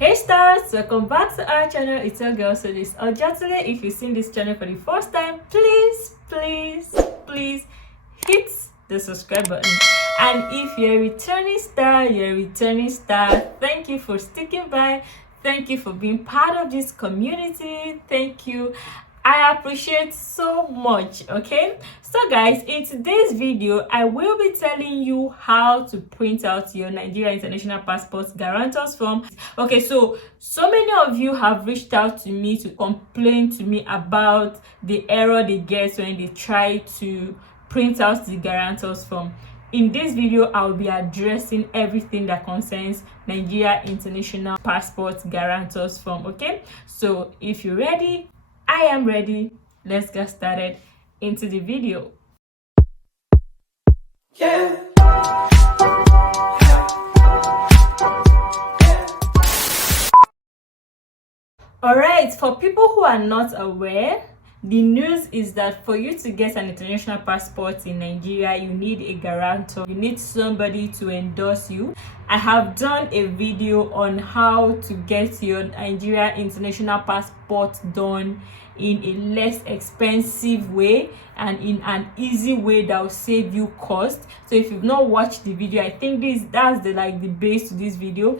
Hey stars, welcome back to our channel. It's your girl Solis Ojatule. If you've seen this channel for the first time, please hit the subscribe button. And if you're a returning star, thank you for sticking by. Thank you for being part of this community. Thank you. I appreciate so much. Okay, so guys, in today's video I will be telling you how to print out your Nigeria International Passport Guarantors form. Okay, so many of you have reached out to me to complain to me about the error they get when they try to print out the guarantors form. In this video, I'll be addressing everything that concerns Nigeria International Passport Guarantors form. Okay, so if you're ready, I am ready. Let's get started into the video. Alright, for people who are not aware, the news is that for you to get an international passport in Nigeria, you need a guarantor. You need somebody to endorse you. I have done a video on how to get your Nigeria international passport done in a less expensive way and in an easy way that will save you cost. So if you've not watched the video, I think that's the base to this video.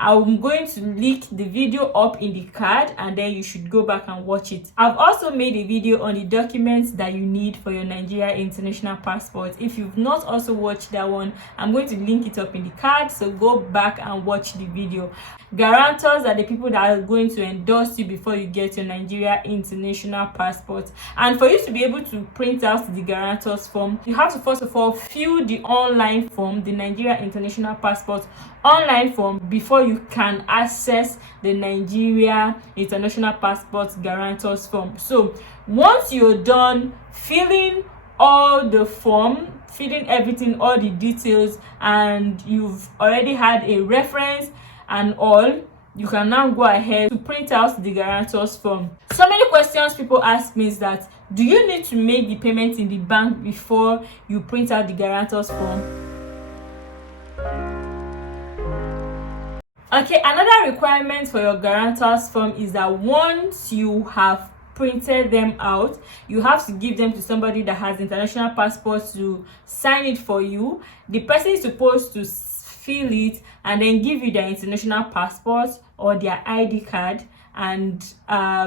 I'm going to link the video up in the card and then you should go back and watch it. I've also made a video on the documents that you need for your Nigeria international passport. If you've not also watched that one, I'm going to link it up in the card, so go back and watch the video. Guarantors are the people that are going to endorse you before you get your Nigeria international passport. And for you to be able to print out the guarantors form, you have to first of all fill the online form, the Nigeria international passport online form, before you can access the Nigeria international passport guarantors form. So once you're done filling all the form, filling everything, all the details, and you've already had a reference and all, you can now go ahead to print out the guarantors form. So many questions people ask me is that, do you need to make the payment in the bank before you print out the guarantors form? Okay, another requirement for your guarantors form is that once you have printed them out, you have to give them to somebody that has international passport to sign it for you. The person is supposed to fill it and then give you their international passport or their ID card and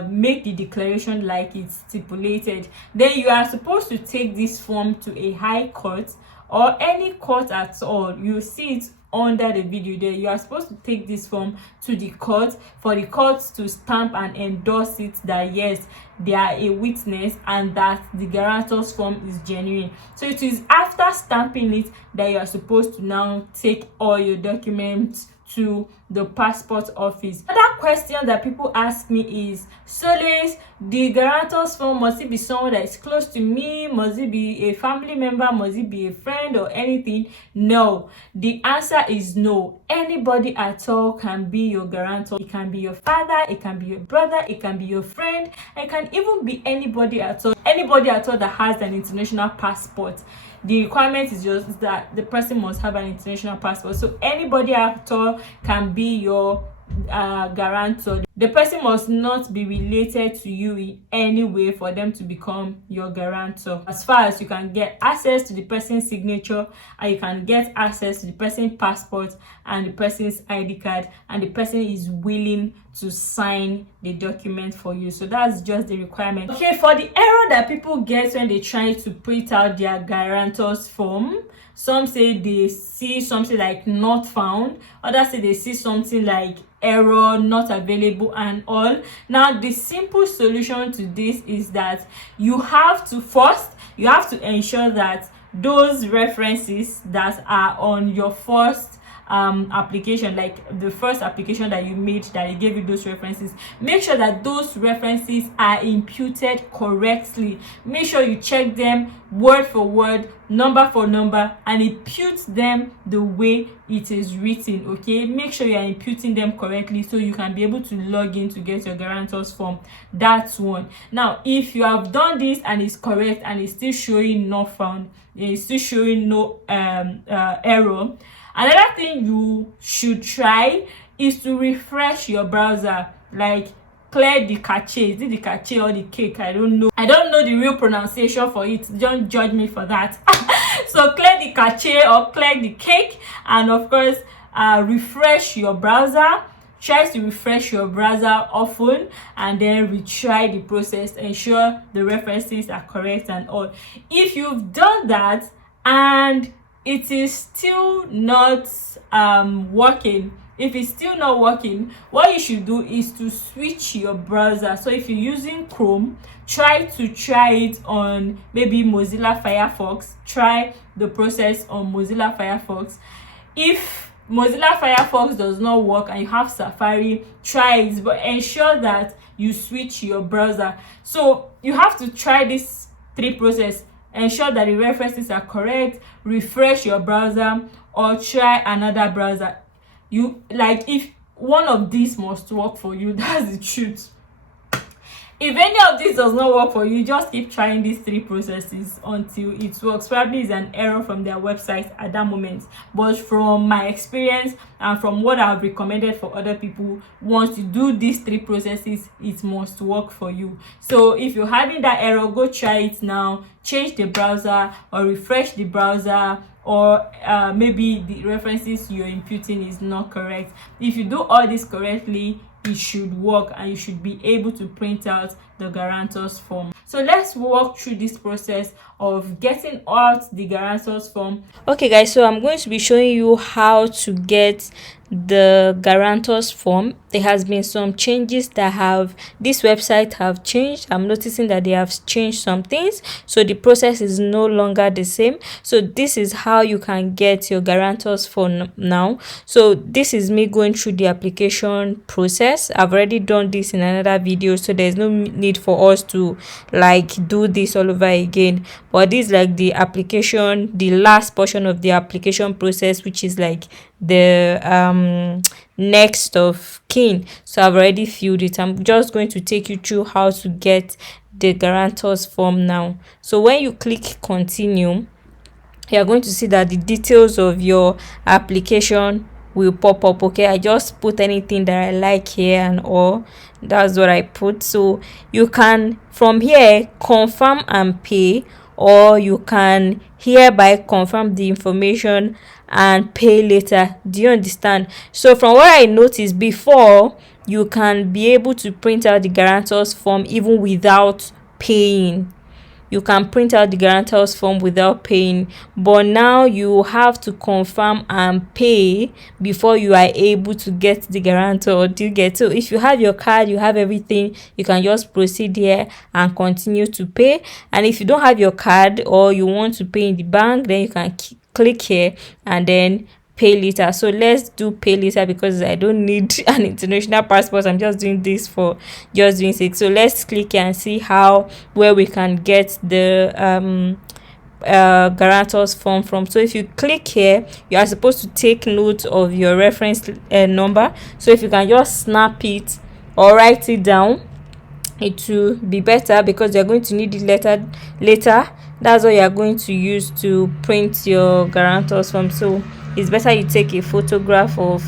make the declaration like it's stipulated. Then you are supposed to take this form to a high court or any court at all. You see it under the video there. You are supposed to take this form to the court for the court to stamp and endorse it that yes, they are a witness and that the guarantors form is genuine. So it is after stamping it that you are supposed to now take all your documents to the passport office. Another question that people ask me is, Solis, the guarantors form, must it be someone that is close to me? Must it be a family member? Must it be a friend or anything? No, the answer is no. Anybody at all can be your guarantor. It can be your father, it can be your brother, it can be your friend, it can even be anybody at all that has an international passport. The requirement is just that the person must have an international passport. So anybody at all can be your guarantor. The person must not be related to you in any way for them to become your guarantor. As far as you can get access to the person's signature, and you can get access to the person's passport and the person's ID card, and the person is willing to sign the document for you. So that's just the requirement. Okay, for the error that people get when they try to print out their guarantors form, some say they see something like not found, others say they see something like error, not available and all. Now the simple solution to this is that you have to ensure that those references that are on your first application, like the first application that you made that they gave you those references, make sure that those references are imputed correctly. Make sure you check them word for word, number for number, and impute them the way it is written. Okay, make sure you are imputing them correctly so you can be able to log in to get your guarantors form. That's one. Now if you have done this and it's correct and it's still showing not found, it's still showing no error, another thing you should try is to refresh your browser, like clear the cache. Is it the cache or the cake? I don't know the real pronunciation for it, don't judge me for that. So clear the cache or clear the cake, and of course refresh your browser. Try to refresh your browser often, and then retry the process. Ensure the references are correct and all. If you've done that and it is still not working, what you should do is to switch your browser. So if you're using Chrome, try it on maybe Mozilla Firefox. Try the process on Mozilla Firefox. If Mozilla Firefox does not work and you have Safari, try it, but ensure that you switch your browser. So you have to try this 3 process. Ensure that the references are correct, refresh your browser, or try another browser. If one of these must work for you, that's the truth. If any of this does not work for you, just keep trying these 3 processes until it works. Probably it's an error from their website at that moment, but from my experience and from what I've recommended for other people, once you do these 3 processes, it must work for you. So if you're having that error, go try it now. Change the browser or refresh the browser, or maybe the references you're imputing is not correct. If you do all this correctly, it should work and you should be able to print out the guarantors form. So let's walk through this process of getting out the guarantors form. Okay guys, so I'm going to be showing you how to get the guarantors form. There has been some changes that this website have changed. I'm noticing that they have changed some things, so the process is no longer the same. So this is how you can get your guarantors form now. So this is me going through the application process. I've already done this in another video, so there's no need for us to like do this all over again. But this is like the application, the last portion of the application process, which is like the next of kin. So I've already filled it. I'm just going to take you through how to get the guarantors form now. So when you click continue, you're going to see that the details of your application will pop up. Okay, I just put anything that I like here and all. That's what I put. So you can from here confirm and pay, or you can hereby confirm the information and pay later. Do you understand? So from what I noticed before, you can be able to print out the guarantors form even without paying. You can print out the guarantors form without paying, but now you have to confirm and pay before you are able to get the guarantor. Do you get? So if you have your card, you have everything, you can just proceed here and continue to pay. And if you don't have your card or you want to pay in the bank, then you can click here and then pay later. So let's do pay later because I don't need an international passport. I'm just doing this for just doing sake. So let's click here and see where we can get the guarantors form from. So if you click here, you are supposed to take note of your reference number. So if you can just snap it or write it down, it will be better because you're going to need it later. That's what you are going to use to print your guarantors form. So it's better you take a photograph of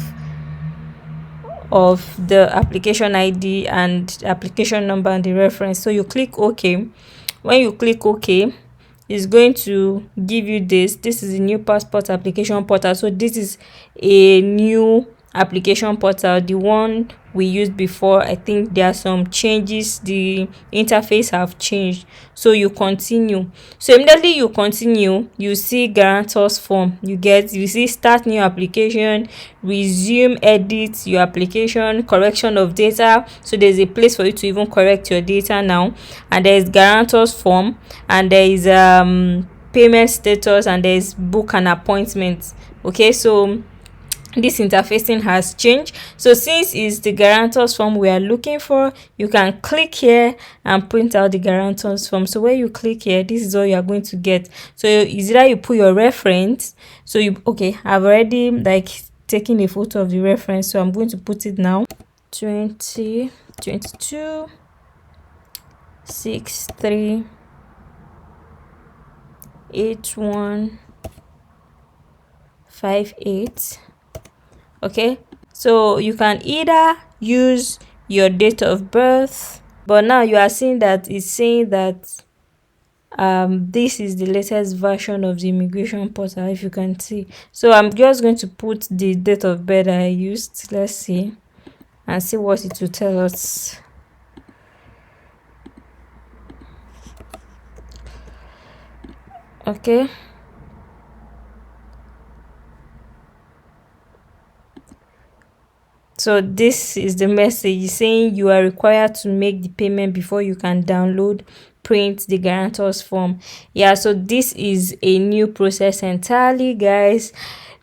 the application ID and application number and the reference. So you click OK. When you click OK, it's going to give you this is a new passport application portal. So this is a new application portal. The one we used before, I think there are some changes, the interface have changed. So you continue. So immediately you continue, you see guarantors form. You see start new application, resume edit your application, correction of data. So there's a place for you to even correct your data now. And there's guarantors form, and there is payment status, and there is book an appointment. Okay, so this interfacing has changed. So since it's the guarantors form we are looking for, you can click here and print out the guarantors form. So when you click here, this is all you are going to get. So is either you put your reference. So I've already taken a photo of the reference, so I'm going to put it now. 2022 63 8158. Okay, So you can either use your date of birth, but now you are seeing that it's saying that this is the latest version of the immigration portal, if you can see. So I'm just going to put the date of birth I used. Let's see and see what it will tell us. Okay, so this is the message saying you are required to make the payment before you can download, print the guarantors form. Yeah, so this is a new process entirely, guys.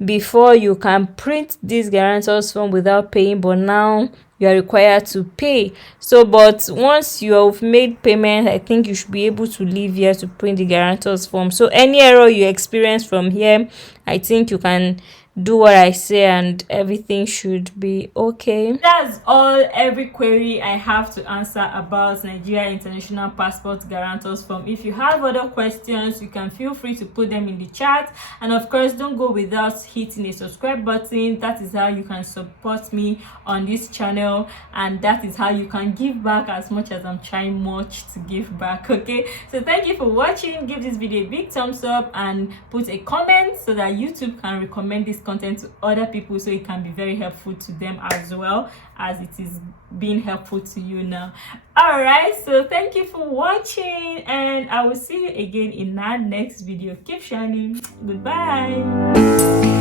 Before you can print this guarantors form without paying, but now you are required to pay. So but once you have made payment, I think you should be able to leave here to print the guarantors form. So any error you experience from here, I think you can do what I say and everything should be okay. That's all, every query I have to answer about Nigeria International Passport Guarantors Form. If you have other questions, you can feel free to put them in the chat, and of course don't go without hitting a subscribe button. That is how you can support me on this channel, and that is how you can give back as much as I'm trying much to give back. Okay, so thank you for watching. Give this video a big thumbs up and put a comment so that YouTube can recommend this content to other people, so it can be very helpful to them as well as it is being helpful to you now. All right, so thank you for watching, and I will see you again in our next video. Keep shining. Goodbye.